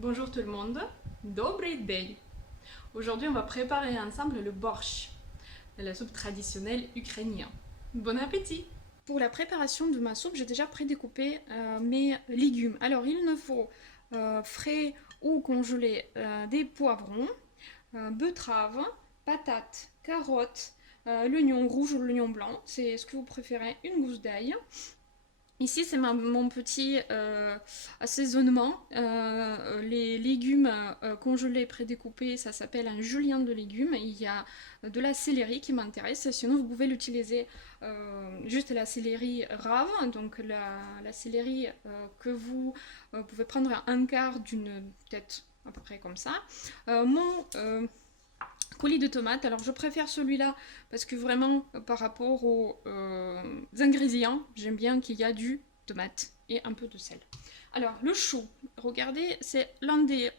Bonjour tout le monde, Dobry день. Aujourd'hui, on va préparer ensemble le borщ, la soupe traditionnelle ukrainienne. Bon appétit! Pour la préparation de ma soupe, j'ai déjà prédécoupé mes légumes. Alors, il me faut frais ou congelés des poivrons, betteraves, patates, carottes, l'oignon rouge ou l'oignon blanc, c'est ce que vous préférez, une gousse d'ail. Ici, c'est mon petit assaisonnement. Les légumes congelés, prédécoupés, ça s'appelle un julienne de légumes. Il y a de la céleri qui m'intéresse. Sinon, vous pouvez l'utiliser juste la céleri rave. Donc, la céleri que vous pouvez prendre un quart d'une tête, à peu près comme ça. Mon coulis de tomates, alors je préfère celui-là parce que vraiment par rapport aux ingrédients, j'aime bien qu'il y a du tomate et un peu de sel. Alors le chou, regardez, c'est l'un des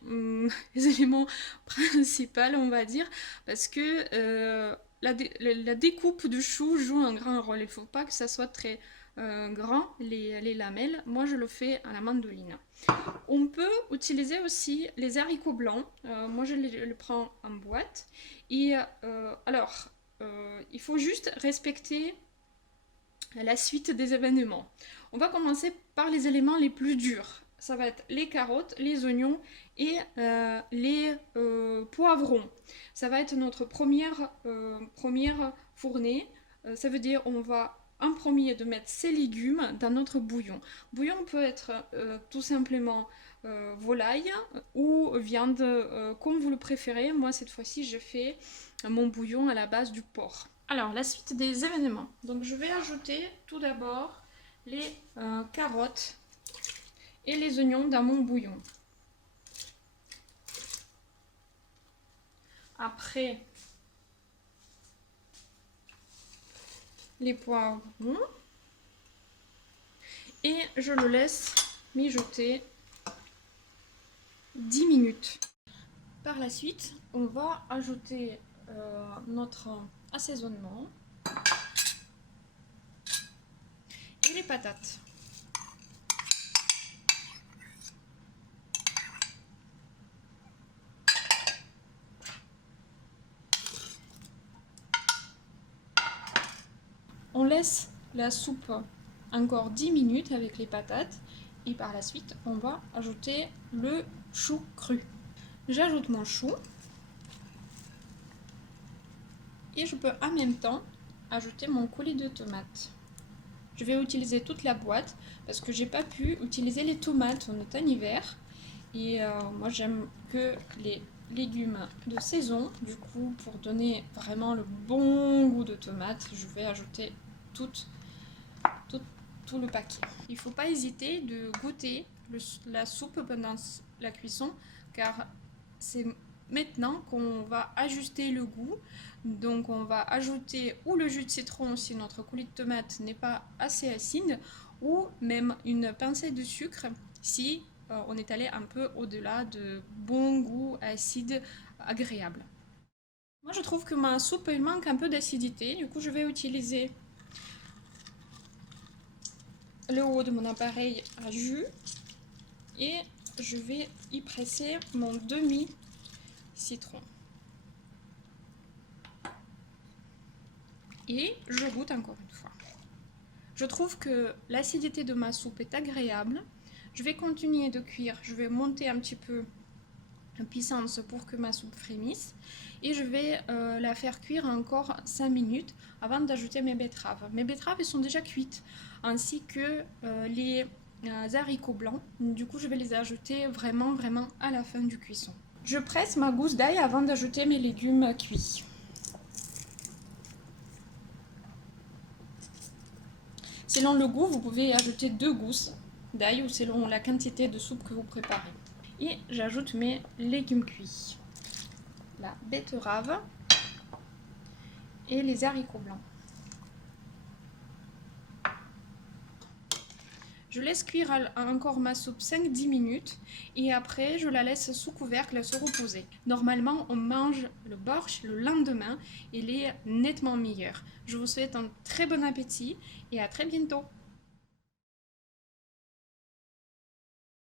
éléments principaux, on va dire, parce que la découpe du chou joue un grand rôle. Il ne faut pas que ça soit très grand, les lamelles. Moi je le fais à la mandoline. On peut utiliser aussi les haricots blancs. Moi, je les prends en boîte. Et il faut juste respecter la suite des événements. On va commencer par les éléments les plus durs. Ça va être les carottes, les oignons et les poivrons. Ça va être notre première fournée. Ça veut dire on va en premier de mettre ces légumes dans notre bouillon. Bouillon peut être tout simplement volaille ou viande comme vous le préférez. Moi cette fois-ci je fais mon bouillon à la base du porc. Alors la suite des événements. Donc je vais ajouter tout d'abord les carottes et les oignons dans mon bouillon. Après les poivrons et je le laisse mijoter 10 minutes. Par la suite, on va ajouter notre assaisonnement et les patates. On laisse la soupe encore 10 minutes avec les patates et par la suite on va ajouter le chou cru. J'ajoute mon chou et je peux en même temps ajouter mon coulis de tomates. Je vais utiliser toute la boîte parce que j'ai pas pu utiliser les tomates, on est en hiver et moi j'aime que les légumes de saison. Du coup, pour donner vraiment le bon goût de tomate, je vais ajouter tout le paquet. Il ne faut pas hésiter de goûter la soupe pendant la cuisson car c'est maintenant qu'on va ajuster le goût. Donc on va ajouter ou le jus de citron si notre coulis de tomate n'est pas assez acide ou même une pincée de sucre si on est allé un peu au-delà de bon goût acide agréable. Moi je trouve que ma soupe il manque un peu d'acidité, du coup je vais utiliser le haut de mon appareil à jus et je vais y presser mon demi-citron. Et je goûte encore une fois. Je trouve que l'acidité de ma soupe est agréable. Je vais continuer de cuire, je vais monter un petit peu en puissance pour que ma soupe frémisse. Et je vais la faire cuire encore 5 minutes avant d'ajouter mes betteraves. Mes betteraves elles sont déjà cuites, ainsi que les haricots blancs. Du coup, je vais les ajouter vraiment à la fin du cuisson. Je presse ma gousse d'ail avant d'ajouter mes légumes cuits. Selon le goût, vous pouvez ajouter 2 gousses d'ail ou selon la quantité de soupe que vous préparez. Et j'ajoute mes légumes cuits. La betterave et les haricots blancs. Je laisse cuire encore ma soupe 5-10 minutes et après je la laisse sous couvercle se reposer. Normalement on mange le borщ le lendemain, il est nettement meilleur. Je vous souhaite un très bon appétit et à très bientôt.